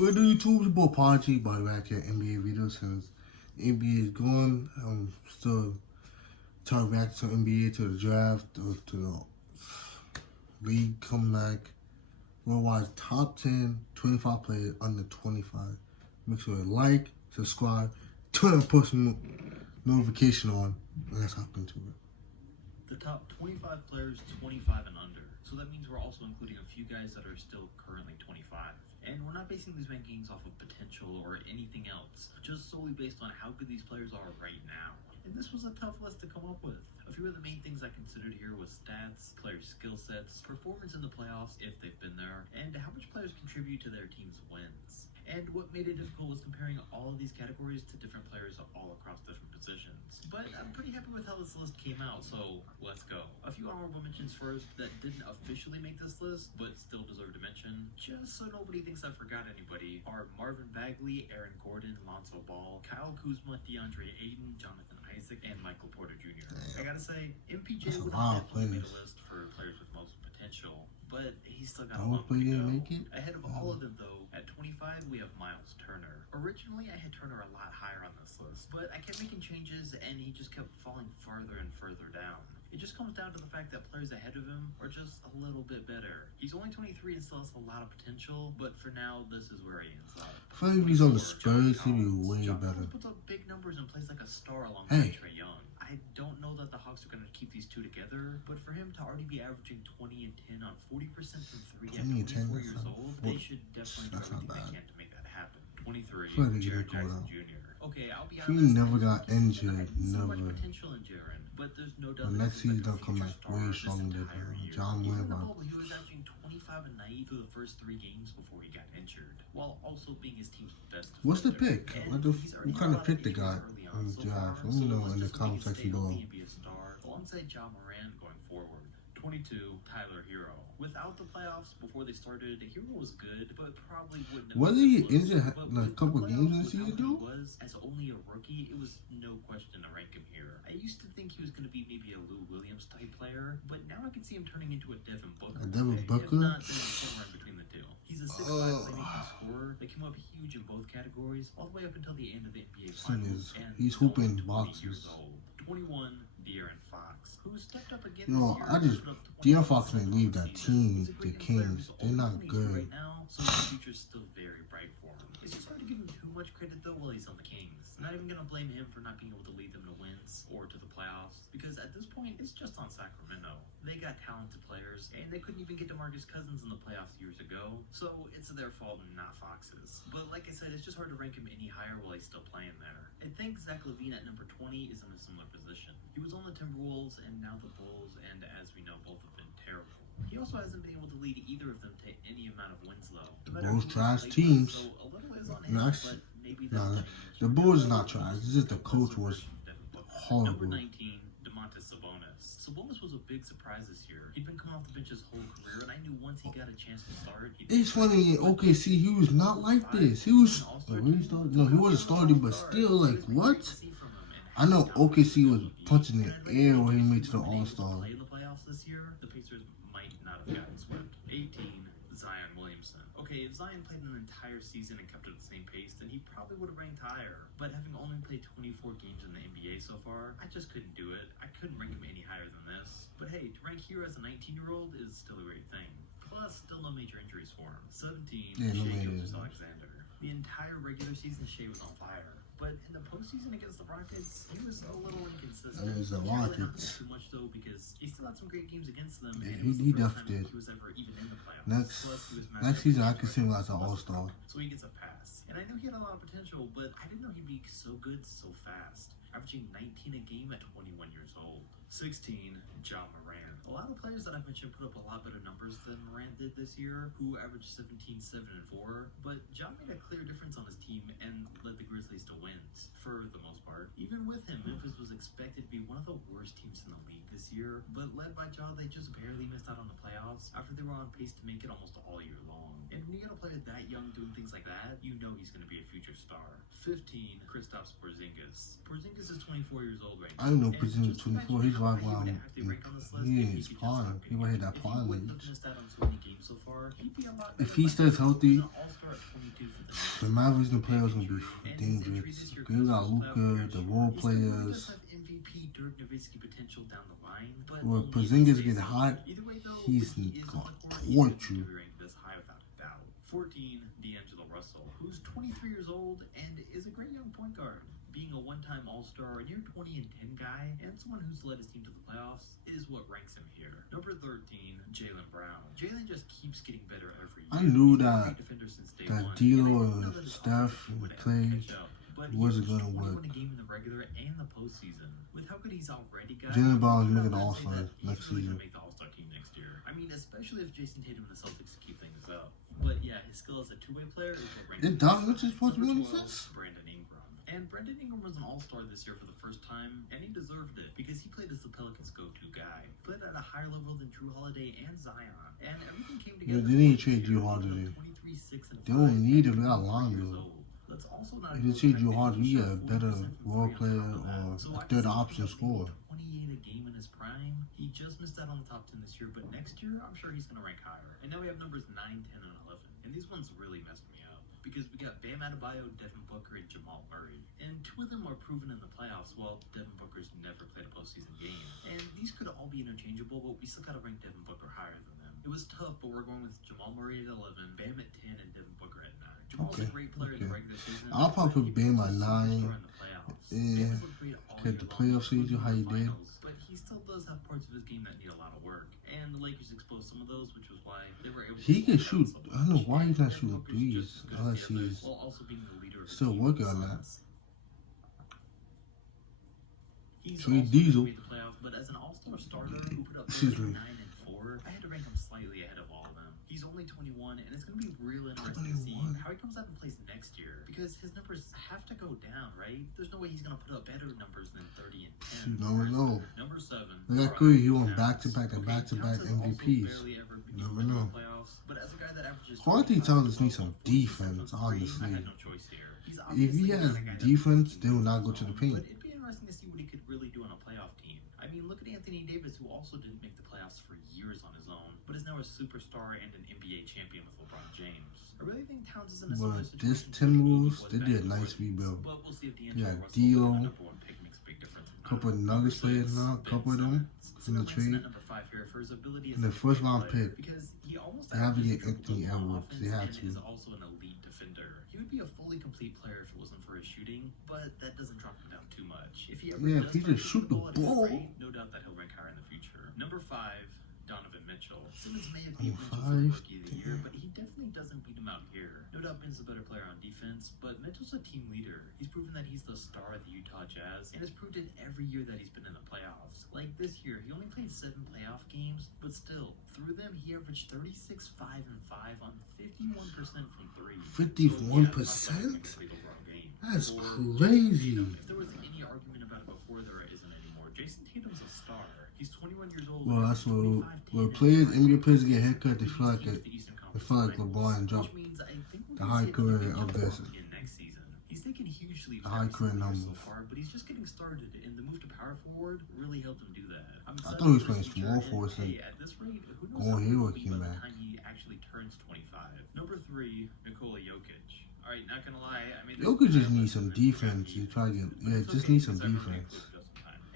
We're doing YouTube support apology by back at NBA videos since NBA is gone. I'm still talking back to NBA, to the draft, to the league comeback. Worldwide top 10, 25 players under 25. Make sure you like, subscribe, turn the post notification on, and let's hop into it. The top 25 players 25 and under. So that means we're also including a few guys that are still currently 25. And we're not basing these rankings off of potential or anything else, just solely based on how good these players are right now. And this was a tough list to come up with. A few of the main things I considered here was stats, players' skill sets, performance in the playoffs if they've been there, and how much players contribute to their team's wins. And what made it difficult was comparing all of these categories to different players all across different positions. But I'm pretty happy with how this list came out, so let's go. A few honorable mentions first that didn't officially make this list, but still deserve to mention, just so nobody thinks I forgot anybody, are Marvin Bagley, Aaron Gordon, Lonzo Ball, Kyle Kuzma, DeAndre Ayton, Jonathan Isaac, and Michael Porter Jr. I gotta say, MPJ would have definitely made a list for players with most potential, but he's still got a long way to go. Ahead of all of them, though, at 25, we have Miles Turner. Originally, I had Turner a lot higher on this list, but I kept making changes, and he just kept falling further and further down. It just comes down to the fact that players ahead of him are just a little bit better. He's only 23 and still has a lot of potential, but for now, this is where he ends up. I feel like if he's on the Spurs, he'd be way better. Puts up big numbers and plays like a star alongside Trae Young. I don't know that the Hawks are going to keep these two together, but for him to already be averaging 20 and 10 on 40% from 3 at 24 years old, they should definitely do everything they can to make that happen. 23, Jaren Jackson Jr. Okay, I'll be honest. He never got injured, never. So much potential in Jaren, but there's no doubt. The next season don't come back way stronger than John Wayne. He was averaging 25 a night through the first 3 games before he got injured, while also being his team's best. What's the pick? What kind of pick they got in the draft? Let me know in the comment section below. Alongside Ja Morant going forward. 22, Tyler Hero. Without the playoffs before they started, Hero was good, but probably wouldn't have. Was he injured a couple games in the season though? As only a rookie, it was no question to rank him here. I used to think he was going to be maybe a Lou Williams type player, but now I can see him turning into a Devin Booker. A Devin Booker? If not, then somewhere in between the two. He's a 6'5" playmaking scorer that came up huge in both categories, all the way up until the end of the NBA Finals. And he's hooping boxes. 21, De'Aaron Fox, who stepped up again this year. De'Aaron Fox may leave that team, the Kings. They're not good. Right now, so the future's still very bright for him. It's just hard to give him too much credit though while he's on the Kings. I'm not even gonna blame him for not being able to lead them to wins or to the playoffs, because at this point it's just on Sacramento. They got talented players, and they couldn't even get DeMarcus Cousins in the playoffs years ago, so it's their fault and not Fox's. But like I said, it's just hard to rank him any higher while he's still playing there. I think Zach LaVine at number 20 is in a similar position. He was on the Timberwolves and now the Bulls, and as we know, both have been terrible. He also hasn't been able to lead either of them to any amount of wins, though. Bulls trash teams. So a little is on him, but maybe the Bulls is not trash. It's just the coach was horrible. Number 19, Domantas Sabonis. Sabonis was a big surprise this year. He'd been coming off the bench his whole career, and I knew once he got a chance to start, it's funny, in OKC, he was not like this. He was, no, he wasn't starting, but still, like, what? I know OKC was punching the air when he made to the All-Star. In the playoffs this year, the Pacers might not have gotten swept. 18, Zion Williamson. Okay, if Zion played an entire season and kept at the same pace, then he probably would have ranked higher. But having only played 24 games in the NBA so far, I just couldn't do it. I couldn't rank him any higher than this. But hey, to rank here as a 19-year-old is still a great thing. Plus, still no major injuries for him. 17, Shai Gilgeous-Alexander. The entire regular season, Shai was on fire. But in the postseason against the Rockets, he was a little inconsistent. It was the Rockets. Too much though, because he still had some great games against them. Yeah, and he definitely did. He was ever even in the playoffs. Next season, I consider him as an All-Star. So he gets a pass. And I knew he had a lot of potential, but I didn't know he'd be so good so fast. Averaging 19 a game at 21 years old. 16, Ja Morant. A lot of players that I've mentioned put up a lot better numbers than Morant did this year, who averaged 17, 7, and 4. But Ja made a clear difference on his team and led the Grizzlies to wins, for the most part. Even with him, Memphis was expected to be one of the worst teams in the league this year, but led by Ja, they just barely missed out on the playoffs after they were on pace to make it almost all year long. And when you got a player that young doing things like that, you know he's going to be a future star. 15, Kristaps Porzingis. Porzingis Porzingis is 24 years old right now. I don't know and Porzingis just 24. He's imagine how right high he would around. have to rank on this list He if is could just prime. stop He would hit that If he prime wouldn't have age. missed out on so many games so far, he'd be a lot If better he player. stays healthy, He's an all-star at 22 for the Knicks. the Mavericks and the players gonna be And his injury dangerous. this year They cost got us Luka, playoff the appearance. role He still really players. does have MVP Dirk Nowitzki potential down the line, but Well, only in Porzingis his get phase. hot, Either way, though, he's when he is gonna on the court, torch he's going to you. be ranked this high without a doubt. 14, D'Angelo Russell, who's 23 years old and is a great young point guard. Being a one-time All-Star, a near 20-10 guy, and someone who's led his team to the playoffs is what ranks him here. Number 13, Jaylen Brown. Jaylen just keeps getting better every year. I knew He's been a that great defender since day that one, D'Lo and I and know that his Steph offensive game and would ever Clay catch up, but wasn't he gonna averaged work. 21 a game in the regular and the postseason. With how good he's already got, Jaylen Brown's I'm making not the gonna say All-Star that he's next really season. gonna make the All-Star team next year. I mean, especially if Jason Tatum and the Celtics keep things up. But yeah, his skill as a two-way player is what ranks Did him Donovan first. just supposed to be Number on 12, this? Brandon Ingram. And Brandon Ingram was an All-Star this year for the first time, and he deserved it because he played as the Pelicans' go-to guy. Played at a higher level than Drew Holiday and Zion, and everything came together. they need to for him trade this Drew year. He Holiday. put up 23, 6, and They don't 5 need at him. They got 23 Lonzo. years old. Let's also not If they trade Drew ignore the Holiday, fact you that get a he better shot 40% from role three on player top of that. or So a I third can see option him being scorer. 28 a game in his prime. He just missed out on the top 10 this year, but next year I'm sure he's going to rank higher. And now we have numbers 9, 10, and 11. And these ones really messed me up because we got Bam Adebayo, Devin Booker, and Jamal Murray. And two of them are proven in the playoffs, while Devin Booker's never played a postseason game. And these could all be interchangeable, but we still got to rank Devin Booker higher than them. It was tough, but we're going with Jamal Murray at 11, Bam at 10, and Devin Booker at 9. Jamal's a great player in the regular season. I'll probably put but he Bam was at a 9. superstar in the playoffs. Yeah, Bam has looked great all could year the long, playoff season including how he the did. finals, but he still does have parts of his game that need a lot of work. And the Lakers exposed some of those, which was why they were able to He can stand out shoot. so I don't know much. why he's not And shooting Booker's threes just as good as unless the others, he's while also being the leader of the still team working in on that. Suns. He's Trey also Diesel. made the playoffs, but as an all-star starter who put up Excuse 39 me. and 4, I had to rank him slightly ahead of all of them. He's only 21, and it's going to be real interesting to see 21. how he comes out and plays next year, because his numbers have to go down, right? There's no way he's going to put up better numbers than 30 and 10. You never know. Number 7. They got Karl Curry. He Anthony won Towns. back-to-back and Okay, back-to-back Towns has also MVPs. barely ever been You never in the know. playoffs, but as a guy that averages Karl Anthony 25 Towns just and needs some 12 from defense, three, honestly. I had no choice here. He's If obviously he has not a guy that defense, plays they will not go his to the own, paint. But it'd be interesting to see what he could really do on a playoff team. I mean, look at Anthony Davis, who also didn't make the playoffs for years on his own, but is now a superstar and an NBA champion with LeBron James. I really think Towns is in a similar But this situation to what Timberwolves, he was they back did a in the nice 40s. rebuild. But we'll see if They D'Angelo got Russell, D'Lo, the number 1 pick, makes a big difference. or not. couple of Nuggets Number players 6, now, Ben couple of them Simmons. in the Simmons ranks trade. at number 5 here for his ability as And the a first two-way round player, pick. because he almost They have to averages get a Anthony triple-double on Edwards. They offense have and to. is also an elite defender. He would be a fully complete player if it wasn't for his shooting, but that doesn't drop him down too much. If he ever Yeah, does if he start just shoot shooting the at his ball. rate, no doubt that he'll rank higher in the future. Number 5, Donovan Mitchell. Simmons may have Number beat Mitchell for the 5, rookie of the year, but he definitely doesn't beat him out here. No doubt Ben's a better player on defense, but Mitchell's a team leader. He's proven that he's the star of the Utah Jazz, and has proved it every year that he's been in the playoffs. Like this year, he only played 7 playoff games, but still, through them, he averaged 36, 5, and 5 on 51% from 3. 51%? That's crazy. If there was any argument about it before, there isn't anymore. Jason Tatum's a star. He's 21 years old. Well, that's what 25, 10, when and players, 5. NBA players get haircut, they feel like He's it. the Eastern They Conference feel like Finals, LeBron dropped which means I think we're the gonna high see a career big of jump this. in next season. He's taken huge leaps The high every career single year so numbers. far, but he's just getting started, and the move to power forward really helped him do that. I'm I excited thought he was for his playing future, small and, forward since hey, at this rate, who knows Gordon how Hayward he'll be came by the back. time he actually turns 25. Number 3, Nikola Jokic. All right, not gonna lie, I mean, Jokic just needs some defense. You try to get, yeah, just needs some defense.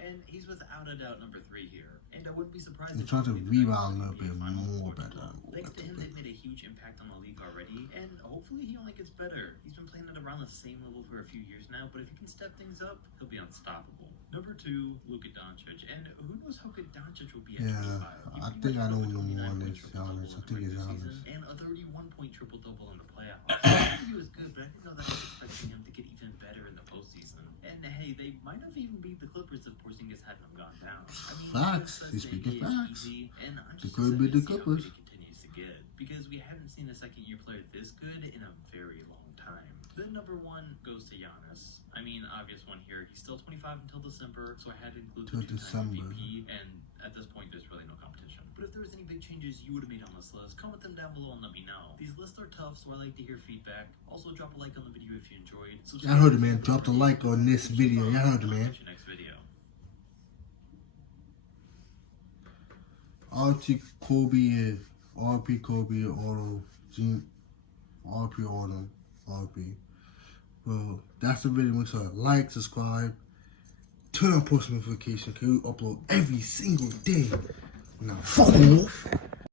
And he's without a doubt number 3 here. And I wouldn't be surprised They if try he to made the rebound a next little bit NBA Finals more or better. two. Thanks to him, they've made a huge impact on the league already, and hopefully he only gets better. He's been playing at around the same level for a few years now, but if he can step things up, he'll be unstoppable. Number 2, Luka Doncic, and who knows how good Doncic will be at Yeah, 25. He I pretty think much I know put up a who 29 won point this, triple-double Giannis. I in the think it's regular Giannis. season, and a 31-point triple-double in the playoffs. I think he was good, but I didn't know that I was expecting him to get even better in the postseason. And hey, they might have even beat the Clippers if Porzingis hadn't gone down. I mean, Facts. Luka He's says speaking the NBA is facts. easy, and I'm They just could excited beat to the see how good Clippers. he continues to get. because we haven't seen a second-year player this good in a very long time. Then number 1 goes to Giannis. I mean, obvious one here. He's still 25 until December, so I had to include the 2-time MVP, and at this point, there's really no competition. But if there was any big changes you would have made on this list, comment them down below and let me know. These lists are tough, so I like to hear feedback. Also, drop a like on the video if you enjoyed. Y'all heard it, man. Drop the like on this video. Y'all heard it, man. Catch you next video. RP Kobe, RP Kobe, Auto, RP Auto, RP. Well, that's the video. Make sure to like, subscribe, turn on post notification, because we upload every single day. Now, fuck off.